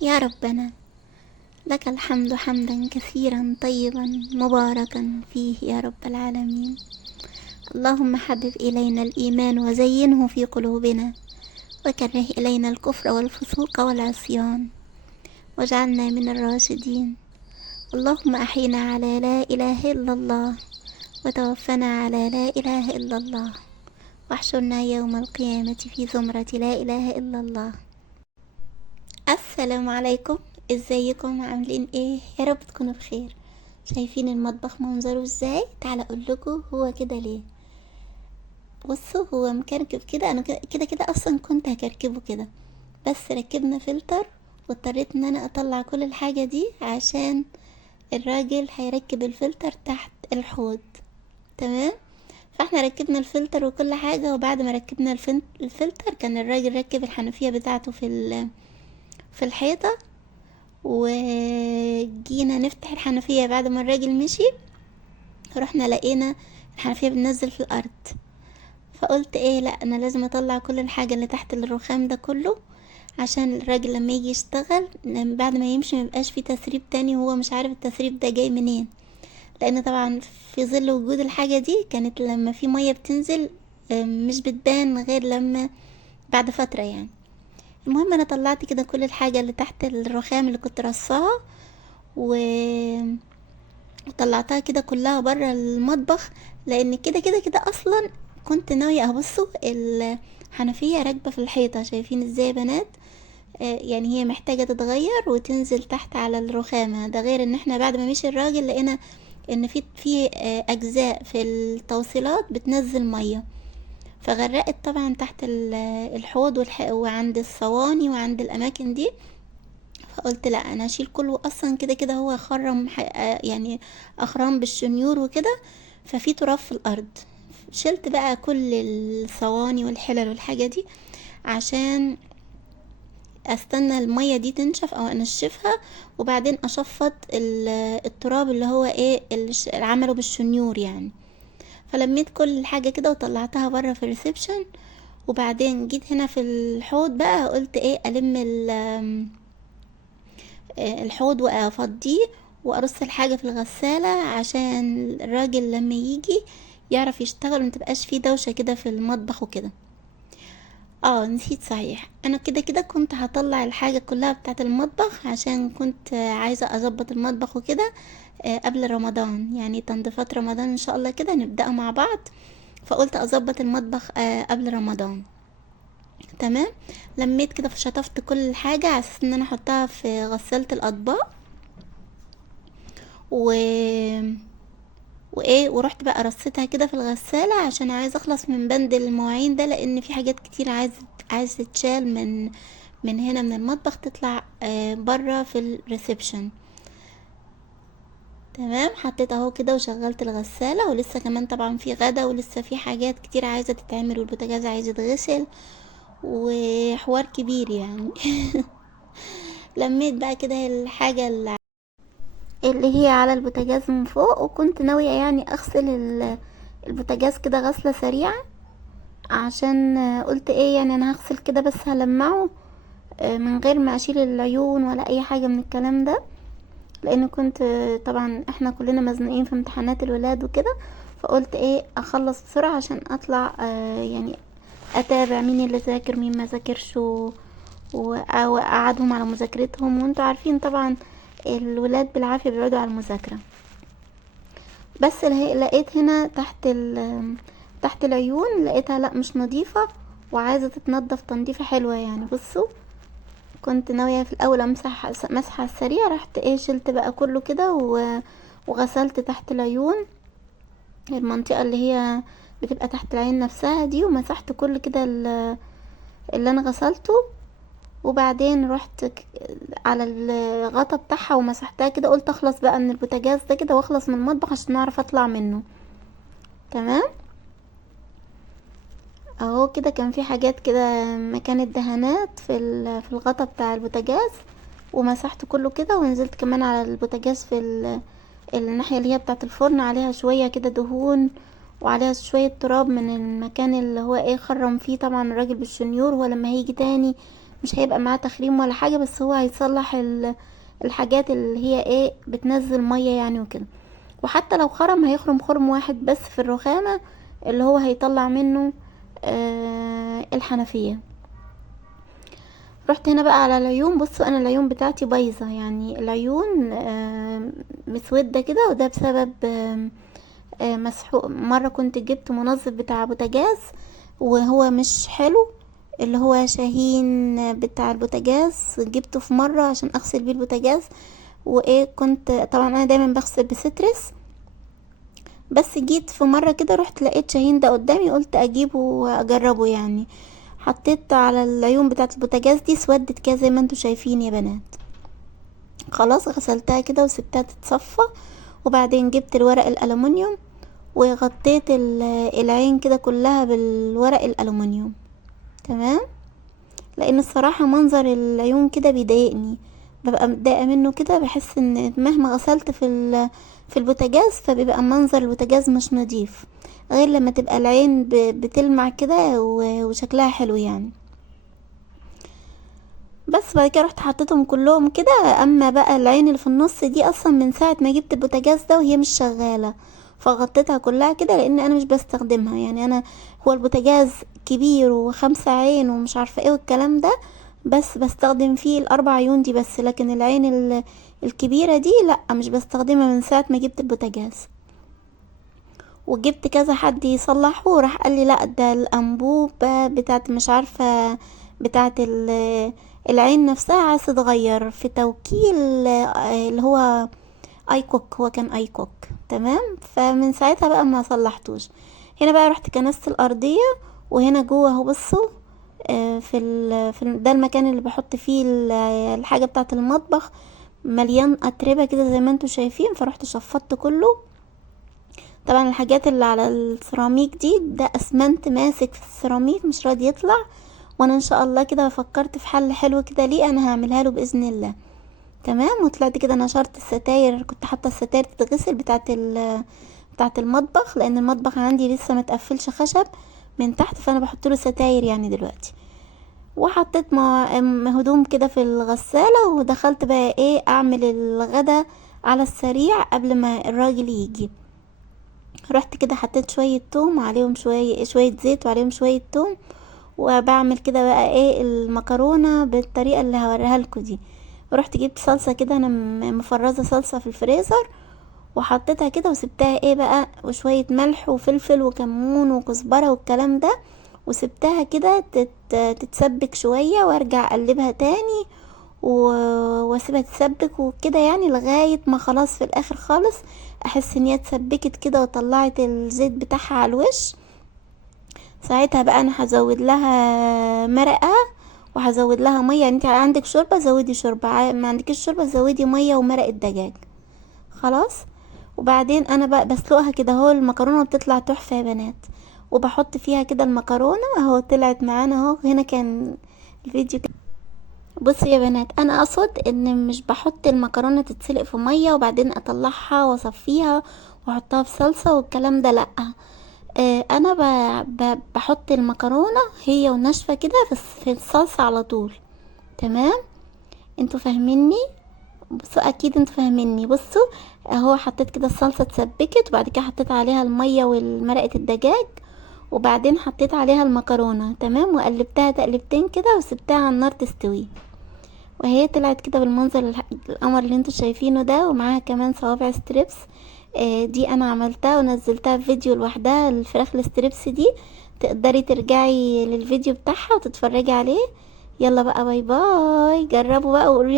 يا ربنا، لك الحمد حمدا كثيرا طيبا مباركا فيه يا رب العالمين. اللهم حبب إلينا الإيمان وزينه في قلوبنا، وكره إلينا الكفر والفسوق والعصيان، واجعلنا من الراشدين. اللهم أحينا على لا إله إلا الله، وتوفنا على لا إله إلا الله، واحشرنا يوم القيامة في زمرة لا إله إلا الله. السلام عليكم، ازيكم؟ عاملين ايه؟ يا رب تكونوا بخير. شايفين المطبخ منظره ازاي؟ تعال اقولكوا هو كده ليه. بصوا، هو مكركب كده. انا كده اصلا كنت هكركبه كده، بس ركبنا فلتر واضطريت ان انا اطلع كل الحاجة دي عشان الراجل هيركب الفلتر تحت الحوض. تمام. فاحنا ركبنا الفلتر وكل حاجة، وبعد ما ركبنا الفلتر كان الراجل ركب الحنفية بتاعته في الحيطة، وجينا نفتح الحنفية بعد ما الراجل مشي، رحنا لقينا الحنفية بتنزل في الأرض. فقلت ايه، لا انا لازم اطلع كل الحاجة اللي تحت الرخام ده كله، عشان الراجل لما يجي يشتغل بعد ما يمشي ميبقاش فيه تسريب تاني وهو مش عارف التسريب ده جاي منين. لان طبعا في ظل وجود الحاجة دي كانت لما في مية بتنزل مش بتبان غير لما بعد فترة يعني. المهم انا طلعت كده كل الحاجة اللي تحت الرخام اللي كنت رصاها، و وطلعتها كده كلها برا المطبخ، لان كده اصلا كنت ناوية ابصوا الحنفية راكبة في الحيطة. شايفين ازاي يا بنات؟ يعني هي محتاجة تتغير وتنزل تحت على الرخامة ده، غير ان احنا بعد ما مشي الراجل لقينا ان في اجزاء في التوصيلات بتنزل مية، فغرقت طبعا تحت الحوض وعند الصواني وعند الاماكن دي. فقلت لا، انا اشيل كله، اصلا كده هو خرم يعني اخرام بالشنيور وكده، ففي تراب في الارض. شلت بقى كل الصواني والحلل والحاجة دي عشان استنى المية دي تنشف او انشفها، وبعدين اشفط التراب اللي هو ايه اللي عمله بالشنيور يعني. فلميت كل الحاجة كده وطلعتها بره في الريسبشن، وبعدين جيت هنا في الحوض بقى قلت ايه الم الحوض وافضيه وارص الحاجة في الغسالة عشان الراجل لما يجي يعرف يشتغل ومتبقاش فيه دوشة كده في المطبخ وكده. نسيت صحيح، انا كده كنت هطلع الحاجة كلها بتاعة المطبخ عشان كنت عايزة اظبط المطبخ وكده قبل رمضان، يعني تنظيفات رمضان ان شاء الله كده نبدأ مع بعض. فقلت اظبط المطبخ قبل رمضان. تمام. لميت كده فشطفت كل الحاجة على اساس ان انا احطها في غسالة الاطباق، و ورحت بقى رصيتها كده في الغسالة عشان عايزة اخلص من بند المواعين ده، لان في حاجات كتير عايزة تتشال من هنا من المطبخ تطلع برا في الريسبشن. تمام. حطيت اهو كده وشغلت الغسالة، ولسه كمان طبعا في غدا ولسه في حاجات كتير عايزة تتعمل، والبوتاجاز عايز يتغسل، وحوار كبير يعني. لميت بقى كده الحاجة اللي هي على البوتاجاز من فوق، وكنت ناوية يعني اغسل البوتاجاز كده غسلة سريعة، عشان قلت ايه يعني انا هغسل كده بس هلمعه من غير ما اشيل العيون ولا اي حاجة من الكلام ده، لان كنت طبعا احنا كلنا مزنوقين في امتحانات الولاد وكده. فقلت ايه اخلص بسرعة عشان اطلع يعني اتابع مين اللي ذاكر مين ما ذاكرش، واقعدهم على مذاكرتهم، وانتوا عارفين طبعا الولاد بالعافية بيقعدوا على المذاكرة. بس لقيت هنا تحت العيون لقيتها لا مش نظيفة، وعايزة تتنضف تنظيفة حلوة يعني. بصوا، كنت ناوية في الاول امسح مسحة السريع، رحت ايه شلت بقى كله كده وغسلت تحت العيون، المنطقة اللي هي بتبقى تحت العين نفسها دي، ومسحت كل كده اللي انا غسلته، وبعدين رحت على الغطا بتاعها ومسحتها كده. قلت اخلص بقى من البوتاجاز ده كده واخلص من المطبخ عشان اعرف اطلع منه. تمام. اهو كده كان في حاجات كده مكان الدهانات في الغطا بتاع البوتاجاز، ومسحت كله كده، ونزلت كمان على البوتاجاز في الناحية اللي هي بتاعة الفرن، عليها شوية كده دهون وعليها شوية تراب من المكان اللي هو ايه خرم فيه طبعا الراجل بالشنيور، هو لما هيجي تاني مش هيبقى معاه تخريم ولا حاجة، بس هو هيصلح الحاجات اللي هي ايه بتنزل مية يعني وكده. وحتى لو خرم هيخرم خرم واحد بس في الرخامة اللي هو هيطلع منه الحنفية. رحت هنا بقى على العيون. بصوا انا العيون بتاعتي بايظة، يعني العيون مسودة كده، وده بسبب مسحوق. مرة كنت جبت منظف بتاع بوتاجاز وهو مش حلو، اللي هو شاهين بتاع البوتاجاز، جبته في مرة عشان اغسل بيه البوتاجاز. وايه كنت طبعا انا دايما بغسل بسترس، بس جيت في مرة كده رحت لقيت شاهين ده قدامي، قلت اجيبه واجربه يعني. حطيت على العيون بتاعت البوتاجاز دي سودت كده زي ما انتوا شايفين يا بنات. خلاص غسلتها كده وسبتها تتصفى، وبعدين جبت الورق الالومنيوم وغطيت العين كده كلها بالورق الالومنيوم. تمام. لان الصراحة منظر العيون كده بيضايقني، ببقى متضايقة منه كده، بحس ان مهما غسلت في البوتاجاز فبيبقى منظر البوتاجاز مش نظيف، غير لما تبقى العين بتلمع كده وشكلها حلو يعني. بس بعد كده رحت حطيتهم كلهم كده. اما بقى العين اللي في النص دي اصلا من ساعة ما جبت البوتاجاز ده وهي مش شغالة، فغطيتها كلها كده لان انا مش بستخدمها. يعني انا هو البوتاجاز كبير وخمسة عين ومش عارفة ايه والكلام ده، بس بستخدم فيه الاربع عيون دي بس، لكن العين الكبيرة دي لا مش بستخدمها من ساعة ما جبت البوتاجاز. وجبت كذا حد يصلحه وراح قال لي لا ده الانبوبة بتاعت مش عارفة بتاعت العين نفسها عايز تتغير في توكيل اللي هو اي كوك، هو كان اي كوك. تمام. فمن ساعتها بقى ما صلحتوش. هنا بقى رحت كنست الارضية، وهنا جوه اهو بصوا ده المكان اللي بحط فيه الحاجة بتاعت المطبخ، مليان اتربة كده زي ما انتوا شايفين، فرحت شفطت كله. طبعا الحاجات اللي على السيراميك دي ده اسمنت ماسك في السيراميك مش راضي يطلع، وانا ان شاء الله كده فكرت في حل حلو كده ليه انا هعملها له باذن الله. تمام. وطلعت كده نشرت الستاير، كنت حاطه الستاير تتغسل بتاعه المطبخ، لان المطبخ عندي لسه متقفلش خشب من تحت، فانا بحط له ستاير يعني دلوقتي. وحطيت هدوم كده في الغسالة، ودخلت بقى ايه اعمل الغدا على السريع قبل ما الراجل يجي. رحت كده حطيت شوية توم عليهم شوية زيت وعليهم شوية توم، وبعمل كده بقى ايه المكرونة بالطريقة اللي هوريها لكم دي. ورحت جبت صلصة كده انا مفرزة صلصة في الفريزر، وحطيتها كده وسبتها ايه بقى، وشوية ملح وفلفل وكمون وكزبرة والكلام ده، وسبتها كده تتسبك شوية، وارجع اقلبها تاني واسيبها تتسبك وكده يعني لغاية ما خلاص في الاخر خالص احس ان هي اتسبكت كده وطلعت الزيت بتاعها على الوش. ساعتها بقى انا هزود لها مرقة وهزود لها مية. يعني انت عندك شوربة زودي شوربة، ما عندكش شوربة زودي مية ومرقة دجاج. خلاص. وبعدين انا بقى بسلقها كده اهو، المكرونة بتطلع تحفة يا بنات. وبحط فيها كده المكرونة اهو، طلعت معانا اهو. هنا كان الفيديو كده. بصوا يا بنات انا اقصد ان مش بحط المكرونة تتسلق في مية وبعدين اطلعها واصفيها واحطها في صلصة والكلام ده، لا. انا بحط المكرونة هي وناشفة كده في الصلصة على طول. تمام. انتوا فاهميني؟ بصوا اكيد انتوا فاهميني. بصوا اهو حطيت كده الصلصة اتسبكت، وبعد كده حطيت عليها المية والمرقة الدجاج، وبعدين حطيت عليها المكرونة. تمام. وقلبتها تقلبتين كده وسبتها على النار تستوي، وهي طلعت كده بالمنظر القمر اللي انتوا شايفينه ده، ومعاها كمان صوابع ستريبس. دي انا عملتها ونزلتها في فيديو لوحدها، الفراخ الستريبس دي تقدري ترجعي للفيديو بتاعها وتتفرجي عليه. يلا بقى باي باي، جربوا بقى وقولوا